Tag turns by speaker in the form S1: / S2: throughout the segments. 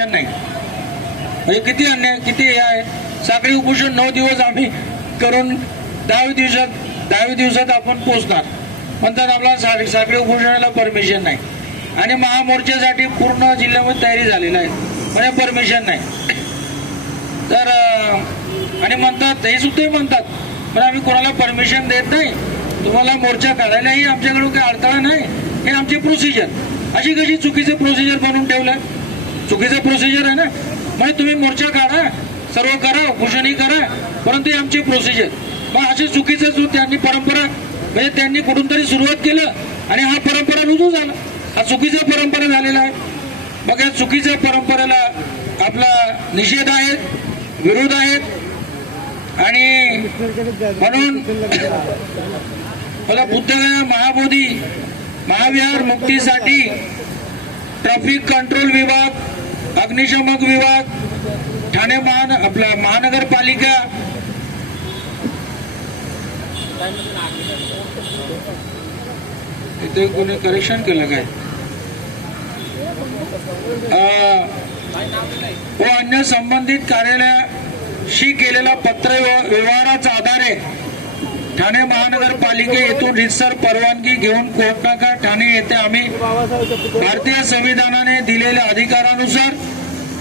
S1: नाही. म्हणजे किती अन्याय किती हे आहे? साखळी उपोषण नऊ दिवस आम्ही करून दहाव्या दिवसात दहाव्या दिवसात आपण पोचणार म्हणतात आपला साखळी साखळी उपोषणाला परमिशन नाही. आणि महामोर्चासाठी पूर्ण जिल्ह्यामध्ये तयारी झालेली आहे. म्हणजे परमिशन नाही. तर आणि म्हणतात हे सुद्धा म्हणतात. पण आम्ही कोणाला परमिशन देत नाही. तुम्हाला मोर्चा काढायलाही आमच्याकडून काही अडथळा नाही. हे आमची प्रोसिजर अशी कशी चुकीचं प्रोसिजर बनवून ठेवलं? चुकीचं प्रोसिजर आहे ना? म्हणजे तुम्ही मोर्चा काढा सर्व करा उपोषणही करा परंतु ही आमची प्रोसिजर मग अशी चुकीचं जो त्यांनी परंपरा म्हणजे त्यांनी कुठून तरी सुरुवात केलं आणि हा परंपरा रुजू झाला. हा चुकीचा परंपरा झालेला आहे. मग या चुकीच्या परंपरेला आपला निषेध आहे विरोध आहेत आणि म्हणून मला बुद्धगया महाबोधी महाविहार मुक्तीसाठी ट्रॅफिक कंट्रोल विभाग अग्निशमक विभाग ठाणे महान आपला महानगरपालिका इथे कोणी करेक्शन केलं काय? अं, व अन्य संबंधित कार्यालयाशी केलेला पत्र व्यव- व्यवहाराचा आधारे ठाणे महानगरपालिकेतून रितसर परवानगी घेऊन कोर्टनाका ठाणे येथे आम्ही भारतीय संविधानाने दिलेल्या अधिकारानुसार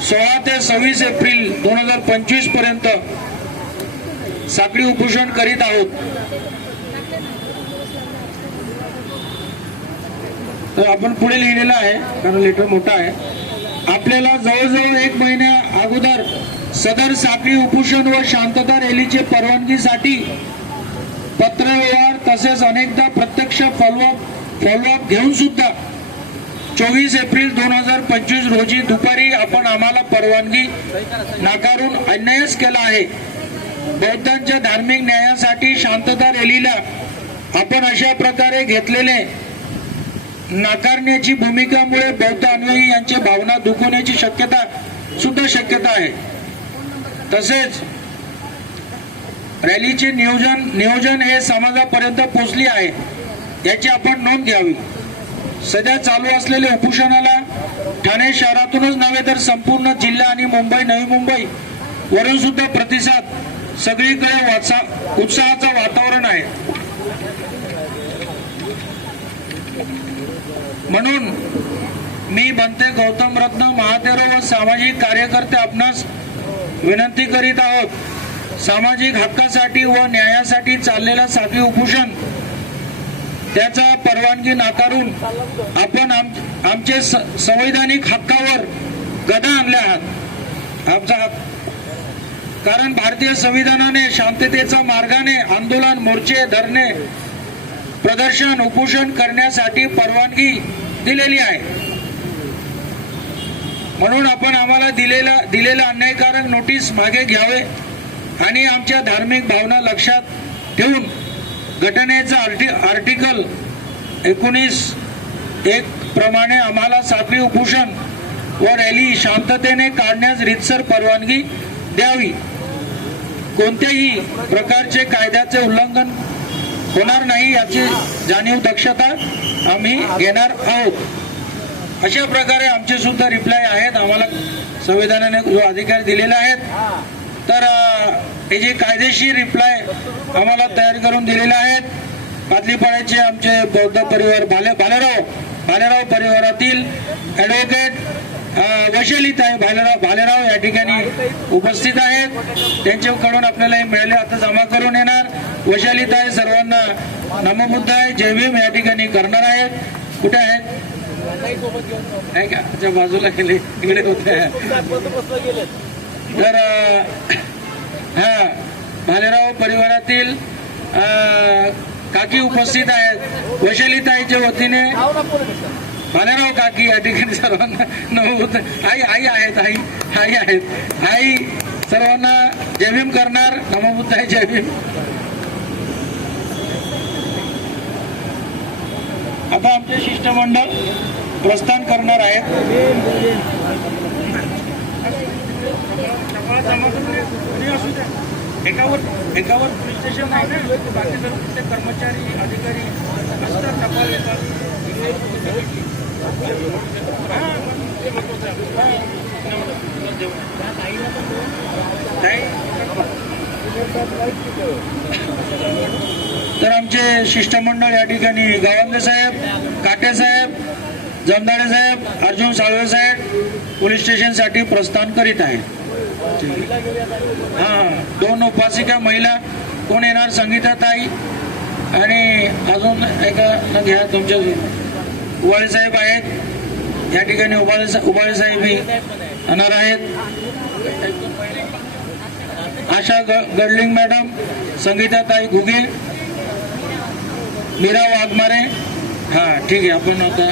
S1: सोळा ते सव्वीस एप्रिल दोन हजार पंचवीसपर्यंत साखळी उपोषण करीत आहोत. तर आपण पुढे लिहिलेलं आहे कारण लेटर मोठा आहे. आपल्याला जवळजवळ एक महिन्या अगोदर सदर साखळी उपोषण व शांतता रॅलीचे परवानगीसाठी पत्रव्यवहार तसेच अनेकदा प्रत्यक्ष फॉलोअप फॉलोअप घेऊन सुद्धा चोवीस एप्रिल दोन हजार पंचवीस रोजी दुपारी आपण आम्हाला परवानगी नाकारून अन्यायच केला आहे. बौद्धांच्या धार्मिक न्यायासाठी शांतता रॅलीला आपण अशा प्रकारे घेतलेले नाकारण्याची भूमिकामुळे बौद्ध अन्वयी यांची भावना दुखवण्याची शक्यता सुद्धा शक्यता आहे. तसेच रॅलीचे नियोजन नियोजन हे समाजापर्यंत पोहोचली आहे याची आपण नोंद घ्यावी. सध्या चालू असलेल्या उपोषणाला ठाणे शहरातूनच नव्हे तर संपूर्ण जिल्हा आणि मुंबई नवी मुंबई वरून सुद्धा प्रतिसाद सगळीकडे वाचा उत्साहाचं वातावरण आहे. म्हणून मी बनते गौतम रत्न महातेरो व सामाजिक कार्यकर्ते आपणास विनंती करीत आहोत सामाजिक हक्कासाठी व न्यायासाठी चाललेला साखळी उपोषण त्याचा परवानगी नाकारून आपण आमचे संवैधानिक हक्कावर गदा आणले आहात. आमचा कारण भारतीय संविधानाने शांततेचा मार्गाने आंदोलन मोर्चे धरणे प्रदर्शन उपोषण करण्यासाठी परवानगी दिलेली आहे. म्हणून आपण आम्हाला दिलेला दिलेला अन्यायकारक नोटीस मागे घ्यावे. आणि आमच्या धार्मिक भावना लक्षात ठेवून घटनेचं आर्टि आर्टिकल एकोणीस एक प्रमाणे आम्हाला साखळी उपोषण व रॅली शांततेने काढण्यास रितसर परवानगी द्यावी. कोणत्याही प्रकारचे कायद्याचे उल्लंघन होणार नाही याची जाणीव दक्षता आम्ही घेणार आहोत. अशा प्रकारे आमचे सुद्धा रिप्लाय आहेत. आम्हाला संविधानाने जो अधिकार दिलेले आहेत तर हे जे कायदेशीर रिप्लाय आम्हाला तयार करून दिलेले आहेत पातलीपाड्याचे आमचे बौद्ध परिवार भाले भालेराव भालेराव परिवारातील ॲडव्होकेट आहे भालेराव भालेराव या ठिकाणी उपस्थित आहेत. त्यांच्याकडून आपल्याला हे मिळाले. आता जमा करून येणार. वैशालीताई सर्वांना नमबुद्धाय जय भीम या ठिकाणी करणार आहेत. कुठे आहेत? आहे का? बाजूला गेले. इकडे होते. तर हा भालेराव परिवारातील काकी उपस्थित आहेत. वैशालीताईच्या वतीने. भालेराव काकी या ठिकाणी सर्वांना नमूद आई आई आहेत आई आई आहेत. आई सर्वांना जयभीम करणार नमोबुद्ध आहे जयभीम. आता आमचे शिष्टमंडळ प्रस्थान करणार आहेत. एकावर एकावर पोलीस स्टेशन आहे ना बाकी सर्व ते कर्मचारी अधिकारी असतात टपाल येतात तर आमचे शिष्टमंडळ या ठिकाणी गावंदे साहेब काटे साहेब जमदाडे साहेब अर्जुन साळवे साहेब पोलीस स्टेशनसाठी प्रस्थान करीत आहे दोन उपासिका महिला कोण येणार संगीता ताई आणि अजून एका घ्या तुमच्या उबाळे साहेब आहेत. या ठिकाणी उबाळे सा- उबाळे साहेब येणार आहेत. आशा ग- गडलिंग मॅडम संगीता ताई घुगे मीरा वाघमारे. हा ठीक आहे आपण आता